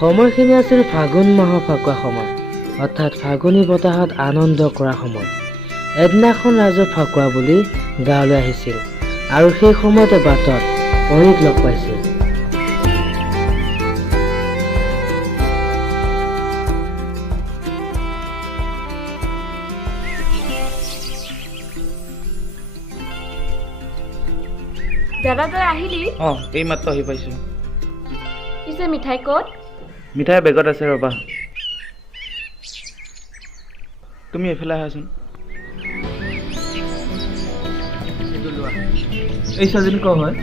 সময়খিনি আছিল ফাগুন মাহৰ ফাকুৱা সময়, অৰ্থাৎ ফাগুনী বতাহত আনন্দ কৰা সময়। এদিনাখন ৰাজু ফাকুৱা বুলি গাঁৱলৈ আহিছিল আৰু সেই সময়তে বাটত পৰীক লগ পাইছিল। দাদা তই আহিলি? এই মাত্ৰ আহি পাইছোঁ। পিছে মিঠাই ক'ত? মিঠাই বেগত আছে ৰ'বা। তুমি এইফালে আহাচোন। এই ছোৱালীজনী কৰ হয়?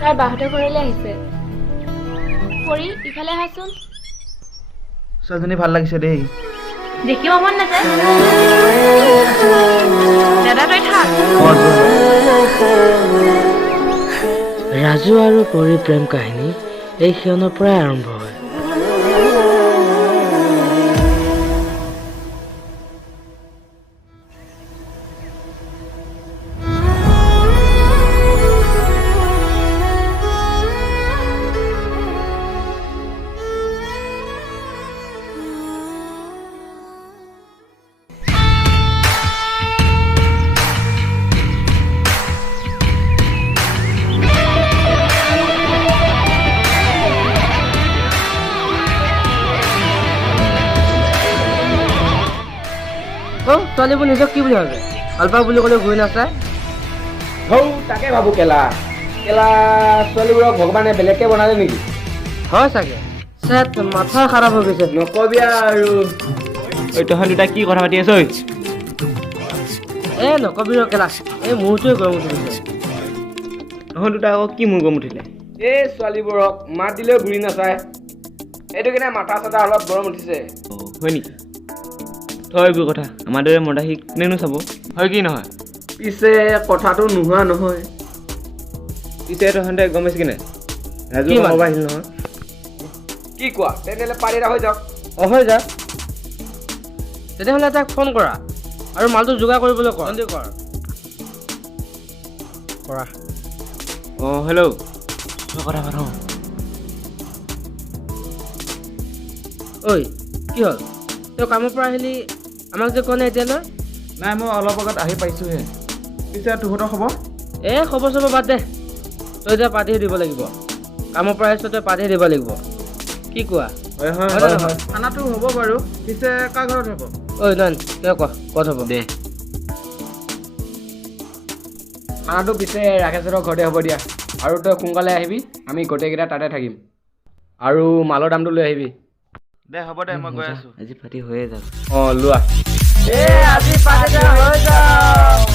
তাই বাহঁতৰ ঘৰলৈ আহিছে। পৰি ইফালে আহাচোন। ছোৱালীজনী ভাল লাগিছে দেই। দেখিব মন নাযায়? দাদা তই থাক। ৰাজু আৰু পৰীৰ প্ৰেম কাহিনী এই ক্ষণৰ পৰাই আৰম্ভ হয়। ছোৱালীবোৰ নিজক কি বুলি ভাবে? ভাল পাওঁ বুলি ক'লেও ঘূৰি নাচায়। তাকে ভাবো কেলা ছোৱালীবোৰক ভগৱানে বেলেগকে বনালে নেকি? হয় চাগে। মাথা খাৰাপ হৈ গৈছে। নকবি আৰু। তহঁত দুটা কি কথা পাতি আছ? নকবি ৰ কেলা, মূৰটোৱে গৰম উঠি গৈছে। তহঁত দুটা আকৌ কি মূৰ গৰম উঠিলে? এই ছোৱালীবোৰক মাত দিলেও ঘূৰি নাচায়। এইটো কিনে মাথা চাথা অলপ গৰম উঠিছে। হয় নেকি? থৈ এইবোৰ কথা, আমাৰ দৰে মদাহী কোনেনো চাব? হয় কি নহয়? পিছে কথাটো নোহোৱা নহয়। পিছে তহঁতে গম পাইছে কি নাই? ৰাজু কি খবৰ আহিল নহয়। কি কোৱা? তেনেহ'লে পাৰি হৈ যাওক। হৈ যা। তেতিয়াহ'লে তাক ফোন কৰা আৰু মালটো যোগাৰ কৰিবলৈ কৰ। কৰা। হেল্ল'। কথা পাতোঁ। ঐ কি হ'ল? তই কামৰ পৰা আহিলি, আমাক যে কোৱা নাই এতিয়ালৈ? নাই, মই অলপ আগত আহি পাইছোঁহে। পিছে তহঁতৰ খবৰ? খবৰ চবৰ বাদ দে। তই এতিয়া পাতিহে দিব লাগিব। কামৰ পৰা আহিছ, তই পাতিহে দিব লাগিব। কি কোৱা? হয়। খানাটো হ'ব বাৰু, পিছে কাৰ ঘৰত হ'ব? নয়ন তই ক'ত হ'ব? দে। খানাটো পিছে ৰাকেশহঁতৰ ঘৰতে হ'ব দিয়া। আৰু তই সোনকালে আহিবি, আমি গোটেইকেইটা তাতে থাকিম। আৰু মালৰ দামটো লৈ আহিবি। দে হ'ব দে, মই গৈ আছোঁ। আজি পাতি হৈয়ে যাব। লোৱা। আজি পাতি হৈ যাওক।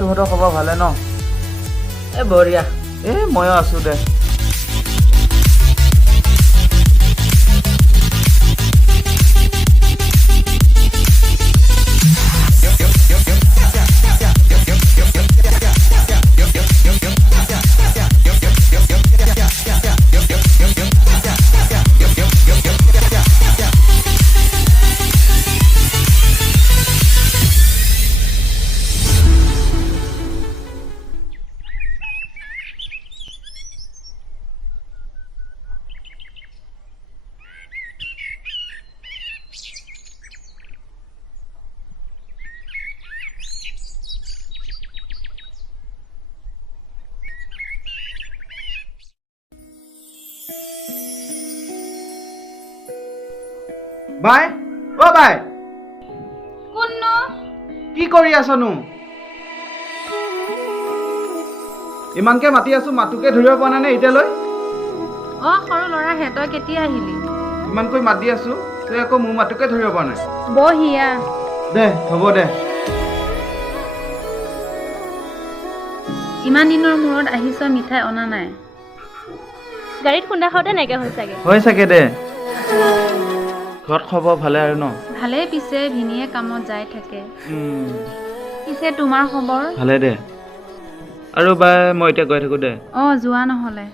তহঁতৰ খবৰ ভালে ন? বঢ়িয়া। ময়ো আছোঁ দে। বাই অ' বাই কোননো? কি কৰি আছনো? ইমানকে মাতি আছো, মাতোকে ধৰিব পৰা নাই নে এতিয়ালৈ? সৰু ল'ৰাহে, তই কেতিয়া আহিলি? ইমানকৈ মাতি আছো, তই আকৌ মোৰ মাতোকে ধৰিব পৰা নাই। বহিয়া। দে হ'ব দে। ইমান দিনৰ মূৰত আহিছ, মিঠাই অনা নাই। গাড়ীত খুন্দা খাওঁতে নাইকিয়া হ'ল চাগে। হয় চাগে দে। ঘৰত খবৰ ভালে আৰু ন? ভালেই, পিছে ভিনিয়ে কামত যাই থাকে। পিছে তোমাৰ খবৰ? ভালে দে। আৰু বাই মই এতিয়া গৈ থাকোঁ দে। যোৱা নহ'লে।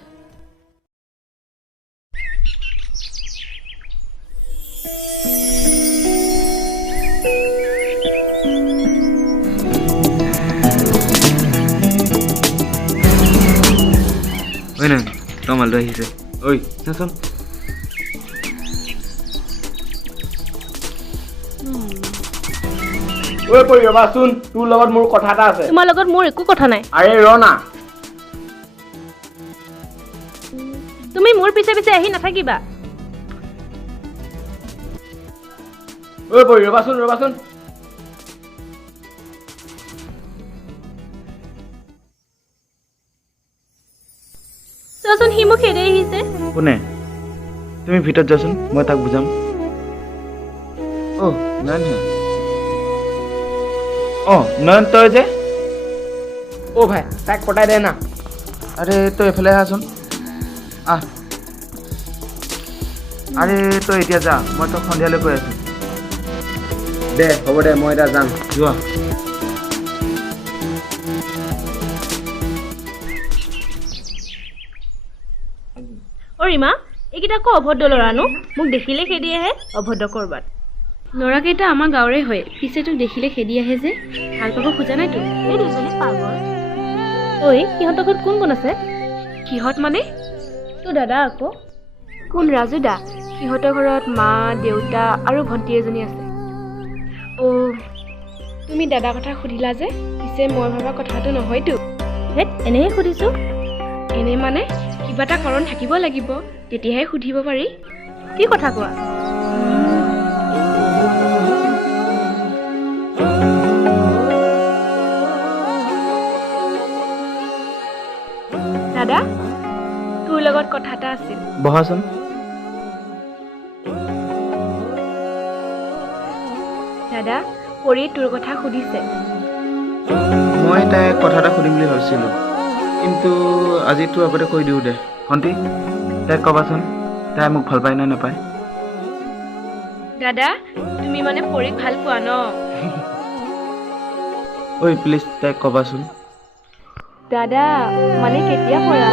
হয় নাই তই মালটো আহিছে। ঐ চাচোন। ঐ পৰি ৰবাচোন, তোৰ লগত মোৰ কথা এটা আছে। তোমাৰ লগত মোৰ একো কথা নাই। আৰে ৰ না। তুমি মোৰ পিছে পিছে আহি নাথাকিবা। ঐ পৰি ৰবাচোন। চোৱাচোন, সি মোক খেদি আহিছে। কোনে? তুমি ভিতৰত যাচোন, মই তাক বুজাম। নয়ন হে। নয়ন তই যে? ভাই তাক পটাই দে না। আৰে তই এইফালে আহাচোন। আহ। আৰে তই এতিয়া যা, মই তোক সন্ধিয়ালৈ কৈ আছোঁ। দে হ'ব দে, মই এতিয়া যাম। যোৱা। ৰীমা, এইকেইটা আকৌ অভদ্ৰ ল'ৰানো। মোক দেখিলে খেদি আহে, অভদ্ৰ কৰবাত। ল'ৰাকেইটা আমাৰ গাঁৱৰে হয়, পিছে তোক দেখিলে খেদি আহে যে। ভাল পাব খোজা নাই তোক। এই দুজনী পাগল। সিহঁতৰ ঘৰত কোন কোন আছে? সিহঁত মানে? তোৰ দাদা আকৌ। কোন? ৰাজু দা। সিহঁতৰ ঘৰত মা, দেউতা আৰু ভণ্টি এজনী আছে। তুমি দাদাৰ কথা সুধিলা যে, পিছে মই ভবা কথাটো নহয়তো। এনেহে সুধিছো। এনে মানে কিবা এটা কাৰণ থাকিব লাগিব, তেতিয়াহে সুধিব পাৰি। কি কথা কোৱা? দাদা, তোৰ লগত কথা এটা আছিল। বহাচোন। দাদা, পৰি তোৰ কথা সুধিছে। মই তাইক কথা এটা সুধিম বুলি ভাবিছিলোঁ, কিন্তু আজি তোৰ আগতে কৈ দিওঁ দে। ভণ্টি, তাইক ক'বাচোন, তাই মোক ভাল পায় নে নাপায়? দাদা, তুমি মানে পৰিক ভাল পোৱা ন? প্লিজ তাইক ক'বাচোন। দাদা, মানে কেতিয়া পৰা?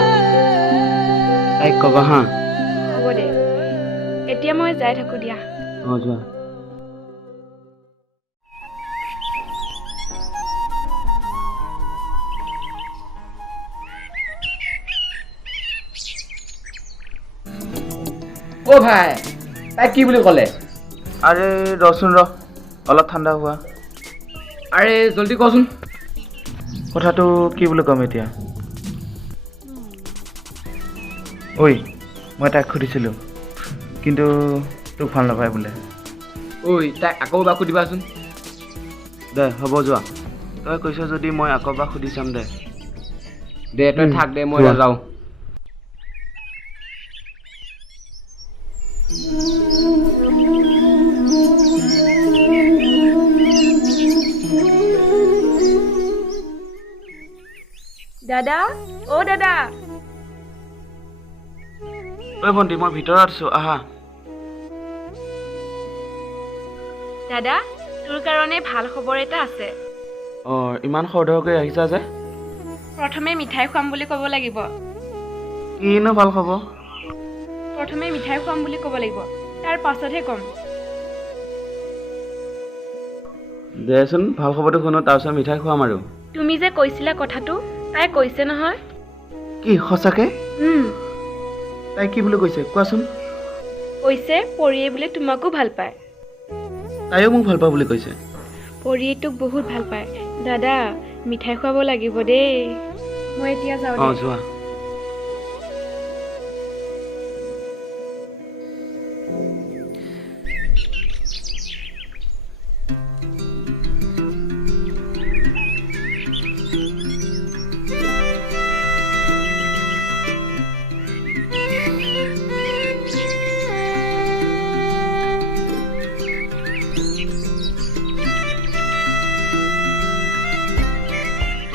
তাইক ক'বা হা। হ'ব দে, এতিয়া মই যাই থাকোঁ দিয়া। যোৱা। ভাই তাই কি বুলি ক'লে? আৰে ৰচোন ৰ, অলপ ঠাণ্ডা হোৱা। আৰে জল্দি কচোন। কথাটো কি বুলি ক'ম এতিয়া? মই তাইক সুধিছিলোঁ, কিন্তু তোক ভাল নাপায় বোলে। তাইক আকৌ এবাৰ সুধিবাচোন। দে হ'ব, যোৱা। তই কৈছ যদি মই আকৌ এবাৰ সুধি চাম দে। দে তই থাক দে, মই এতিয়া যাওঁ। দাদা, দাদা। ভণ্টি, মই ভিতৰত আছোঁ, আহা। দাদা, তোৰ কাৰণে ভাল খবৰ এটা আছে। ইমান খৰধৰকৈ আহিছা যে? প্ৰথমে মিঠাই খুৱাম বুলি ক'ব লাগিব। কিনো ভাল খবৰ? প্ৰথমে মিঠাই খুৱাম বুলি ক'ব লাগিব, তাৰ পাছতহে ক'ম। দেচোন ভাল খবৰটো শুনো, তাৰপিছত মিঠাই খুৱাম আৰু। তুমি যে কৈছিলা কথাটো, তাই কৈছে নহয়। কি সঁচাকে? তাই কি বুলি কৈছে কোৱাচোন? কৈছে পৰিয়ে বোলে তোমাকো ভাল পায়। তাইও মোক ভাল পাওঁ বুলি কৈছে। পৰিয়ে তোক বহুত ভাল পায়। দাদা, মিঠাই খুৱাব লাগিব দেই। মই এতিয়া যাওঁ। যোৱা।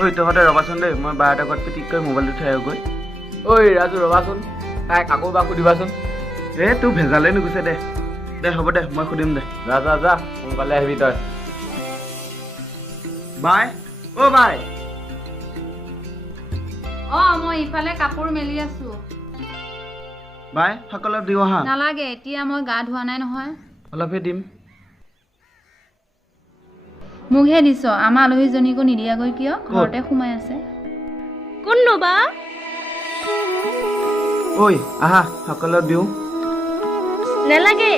ঐ তহঁতে ৰবাচোন দেই, মই বাৰ এটা ঘৰত পিটিককৈ মোবাইলটো থৈ আহোগৈ। ঐ ৰাজু ৰবাচোন, তাইক আকৌ এবাৰ সুধিবাচোন। তোৰ ভেজালেই নুগুছে দে। দে হ'ব দে, মই সুধিম দে। যা যা যা, সোনকালে আহিবি তই। বাই, অ' বাই। মই ইফালে কাপোৰ মেলি আছো। বাই, সকলক দিওঁ আহা। নালাগে, এতিয়া মই গা ধোৱা নাই নহয়। অলপহে দিম। মোকহে দিছ, আমাৰ আলহীজনীকো নিদিয়াগৈ কিয়? ঘৰতে সোমাই আছে। কোননো বা? ঐ আহা, সকলক দিওঁ। নালাগে।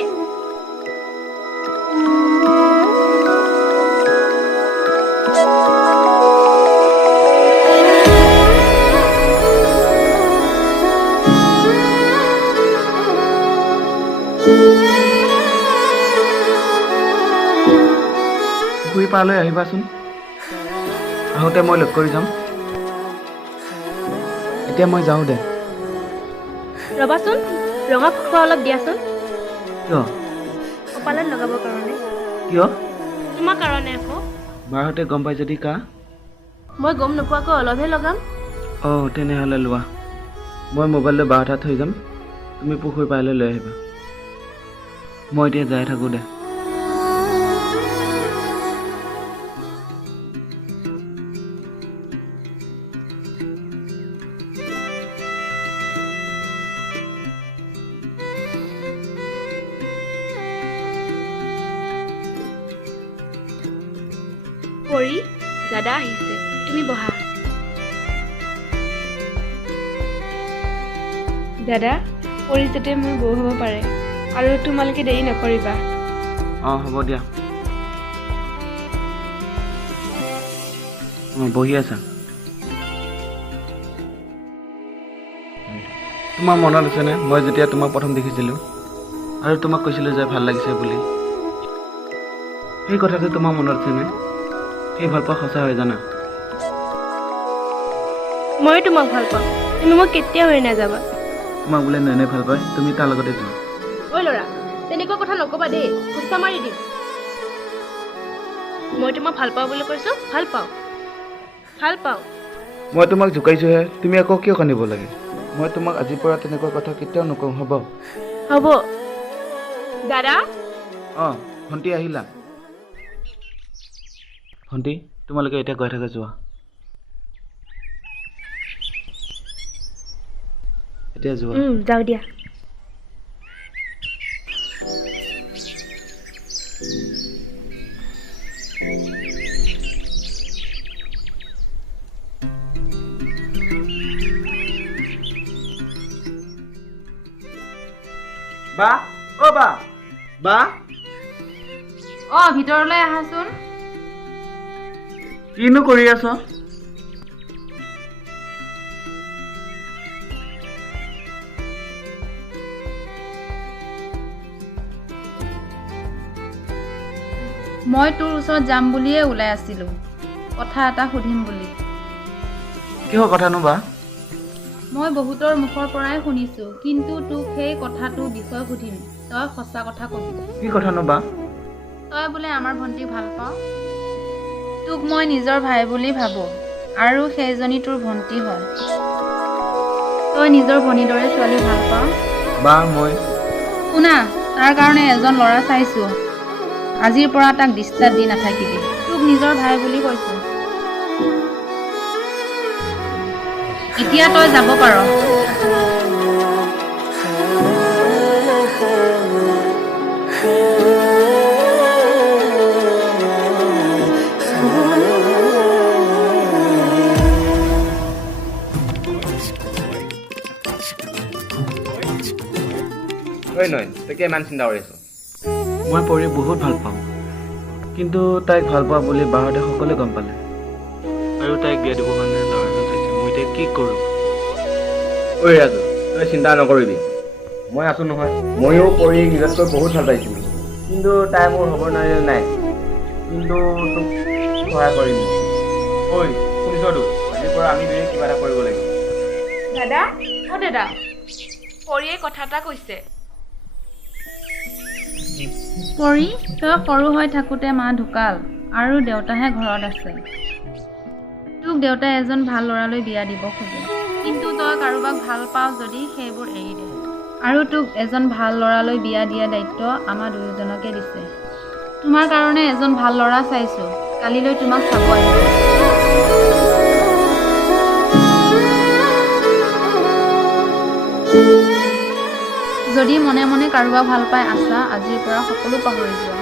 পুখুৰী পাৰলৈ আহিবাচোন। আহোঁতে মই লগ কৰি যাম। এতিয়া মই যাওঁ দে। ৰবাচোন, ৰঙা খোৱা অলপ দিয়াচোন। কিয়? কপালত লগাবৰ কাৰণে। কিয়? তোমাৰ কাৰণে আকৌ। বাহঁতে গম পাই যদি কা? মই গম নোপোৱাকৈ অলপহে লগাম। তেনেহ'লে লোৱা। মই মোবাইলটো বাহঁত থৈ যাম, তুমি পুখুৰী পাৰলৈ লৈ আহিবা। মই এতিয়া যাই থাকোঁ দে। পৰি, দাদা আহিছে, তুমি বহা। দাদা, পৰি যাতে মোৰ বৌ হ'ব পাৰে, আৰু তোমালোকে দেৰি নকৰিবা। হ'ব দিয়া। বহি আছা? তোমাৰ মনত আছেনে মই যেতিয়া তোমাক প্ৰথম দেখিছিলোঁ আৰু তোমাক কৈছিলোঁ যে ভাল লাগিছে বুলি? সেই কথাটো তোমাৰ মনত আছেনে? সেই ভাল পোৱা সঁচা হয় জানা? ময়ো তোমাক ভাল পাওঁ, তুমি মোক কেতিয়াও এৰি নাযাবা। তোমাক বোলে নয়নে ভাল পায়, তুমি তাৰ লগতে যোৱা। ঐ ল'ৰা, তেনেকুৱা কথা নকবা দেই, খুচা মাৰি দিম। মই তোমাক ভাল পাওঁ বুলি কৈছোঁ, ভাল পাওঁ। ভাল পাওঁ। মই তোমাক জোকাইছোঁহে, তুমি আকৌ কিয় কান্দিব লাগে? মই তোমাক আজিৰ পৰা তেনেকুৱা কথা কেতিয়াও নকওঁ, হ'ব? হ'ব। দাদা? ভণ্টি আহিলা? ভণ্টি, তোমালোকে এতিয়া গৈ থাকে যোৱা। এতিয়া যোৱা। যাওঁ দিয়া। বা, বা ভিতৰলৈ আহাচোন। কিনো কৰি আছ? মই তোৰ ওচৰত যাম বুলিয়ে ওলাই আছিলোঁ, কথা এটা সুধিম বুলি। কিহৰ কথানো বা? মই বহুতৰ মুখৰ পৰাই শুনিছোঁ, কিন্তু তোক সেই কথাটোৰ বিষয়ে সুধিম, তই সঁচা কথা কবি। কি কথানো বা? তই বোলে আমাৰ ভণ্টিক ভাল পাওঁ। তোক মই নিজৰ ভাই বুলি ভাবোঁ, আৰু সেইজনী তোৰ ভণ্টি হয়। তই নিজৰ ভনীৰ দৰে ছোৱালী ভাল পাওঁ। বা মই শুনা, তাৰ কাৰণে এজন ল'ৰা চাইছোঁ। আজিৰ পৰা তাক ডিষ্টাৰ্ব দি নাথাকিবি। তোক নিজৰ ভাই বুলি কৈছোঁ। এতিয়া তই যাব পাৰ। নয়, তই কিয় ইমান চিন্তা কৰি আছ? মই পৰি বহুত ভাল পাওঁ, কিন্তু তাইক ভাল পোৱা বুলি বাহঁতে সকলোৱে গম পালে, আৰু তাইক বিয়া দিবৰ কাৰণে ল'ৰা এজন চাইছে। মই এতিয়া কি কৰোঁ? ঐ ৰাজু, তই চিন্তা নকৰিবি, মই আছোঁ নহয়। ময়ো পৰি নিজতকৈ বহুত ভাল পাইছিলোঁ, কিন্তু তাই মোৰ হ'ব নোৱাৰিলে নাই। কিন্তু তোক সহায় কৰিম। ঐ শুনিছতো, আজিৰ পৰা আমি দুয়ে কিবা এটা কৰিব লাগিব। দাদা, দাদা, পৰিয়ে কথা এটা কৈছে। পৰি, তই সৰু হৈ থাকোঁতে মা ঢুকাল, আৰু দেউতাহে ঘৰত আছে। তোক দেউতাই এজন ভাল ল'ৰালৈ বিয়া দিব খোজে, কিন্তু তই কাৰোবাক ভাল পাওঁ যদি সেইবোৰ এৰি দে। আৰু তোক এজন ভাল ল'ৰালৈ বিয়া দিয়া দায়িত্ব আমাৰ দুয়োজনকে দিছে। তোমাৰ কাৰণে এজন ভাল ল'ৰা চাইছোঁ, কালিলৈ তোমাক চাব আহিব। যদি মনে মনে কাৰোবাক ভাল পাই আছা, আজিৰ পৰা সকলো পাহৰি যোৱা।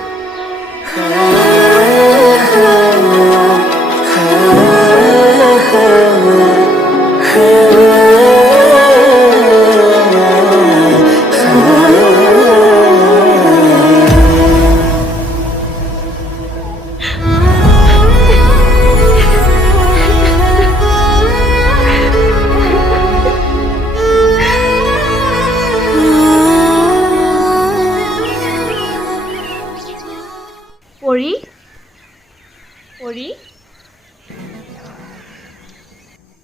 পৰি পৰি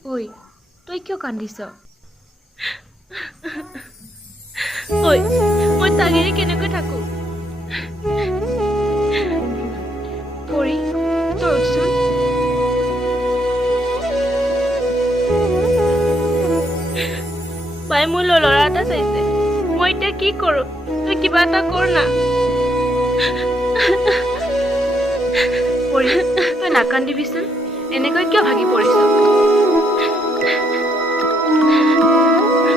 ঐ তই কিয় কান্দিছ? ঐ মই তাগেৰে কেনেকৈ থাকো? পৰি তই উঠছোন। বাই মোৰ ল'ৰা এটা চাইছে, মই এতিয়া কি কৰোঁ? তই কিবা এটা কৰ না। পৰি তই নাকান্দিবিচোন, এনেকৈ কিয় ভাগি পৰিছ?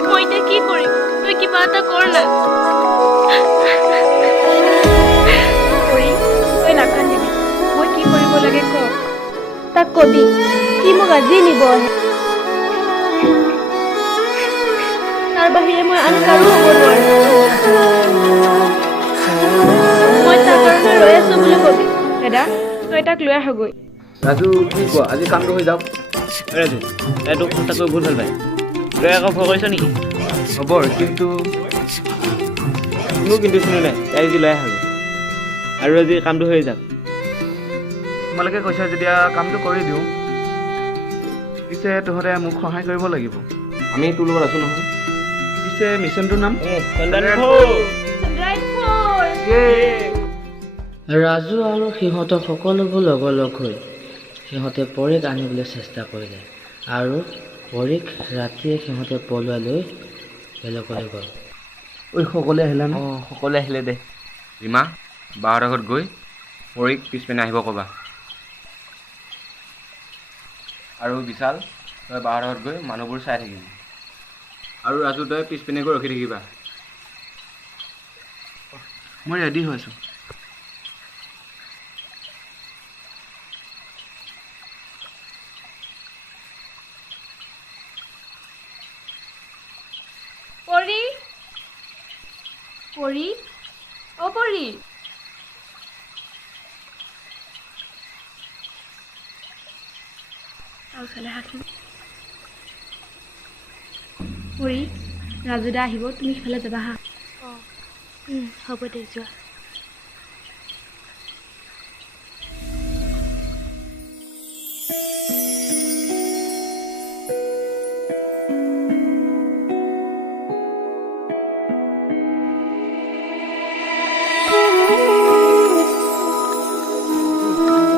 মই এতিয়া কি কৰিম? তই কিবা এটা কৰ না। পৰি তই নাকান্দিবি, মই কি কৰিব লাগে ক। তাক কবি সি মোক আজি নিব আহে, তাৰ বাহিৰে মই আন কাৰো হ'ব নোৱাৰো। মই তাৰ কাৰণে ৰৈ আছো বুলি কবি। দাদা তই তাক লৈ আহগৈ। ৰাজু কি কোৱা, আজি কামটো হৈ যাওক। ৰাজু তাই তোক সঁচাকৈ বহুত ভাল পায়, তই আকৌ ভয় কৰিছ নেকি? হ'ব, কিন্তু কোনো কিন্তু শুনি নাই, তাই আজি লৈ আহগৈ আৰু আজি কামটো হৈ যাওক। তোমালোকে কৈছা যেতিয়া কামটো কৰি দিওঁ। পিছে তহঁতে মোক সহায় কৰিব লাগিব। আমি তোৰ লগত আছোঁ নহয়। পিছে মিছনটোৰ নাম? ৰাজু আৰু সিহঁতৰ সকলোবোৰ লগ হৈ সিহঁতে পৰীক আনিবলৈ চেষ্টা কৰিলে আৰু পৰীক ৰাতিয়ে সিহঁতে পলুৱাই লৈ বেলেগলৈ গ'ল। ঐ সকলোৱে আহিলে ন? অঁ সকলোৱে আহিলে দে। ৰীমা বাহঁতৰ ঘৰত গৈ পৰীক পিছপিনে আহিব ক'বা। আৰু বিশাল তই বাহঁতৰ ঘৰত গৈ মানুহবোৰ চাই থাকিবি। আৰু ৰাজু তই পিছপিনে গৈ ৰখি থাকিবা। মই ৰেডি হৈ আছোঁ। পৰি পৰি অ পৰি পৰি ৰাজুদা আহিব, তুমি সিফালে যাবা হা। হ'ব দে যোৱা।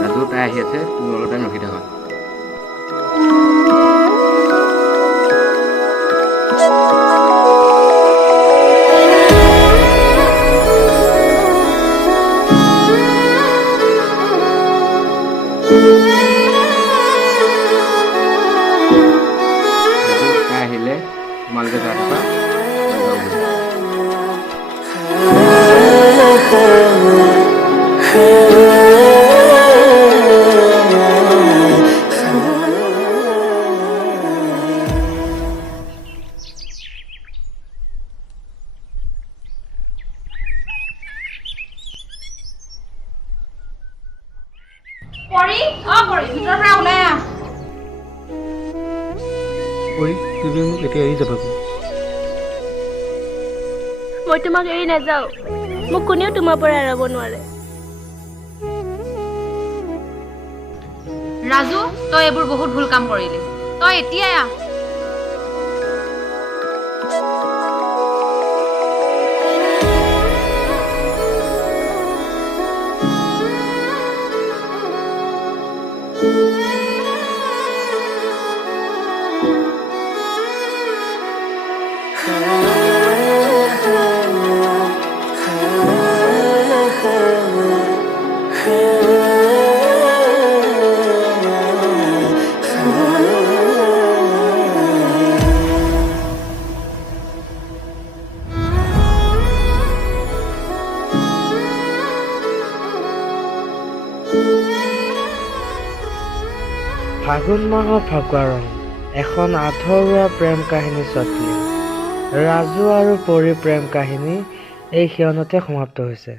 ৰাজু তাই আহি আছে, তুমি অলপ টাইম ৰখি থাকা। ৰাজু তাই আহিলে তোমালোকে যাই থাকা। পৰি পৰি ভিতৰৰ পৰা ওলাই আহ। পৰী তুমি মোক এতিয়া এৰি যাবাগৈ। মই তোমাক এৰি নাযাওঁ, মোক কোনেও তোমাৰ পৰা এৰাব নোৱাৰে। ৰাজু তই এইবোৰ বহুত ভুল কাম কৰিলি, তই এতিয়াই আহ। ফাগুন মাহৰ ফাকুৱা ৰং এখন আধৰুৱা প্ৰেম কাহিনী স্বপ্ন ৰাজু আৰু পৰী প্ৰেম কাহিনী এই ক্ষণতে সমাপ্ত হৈছে।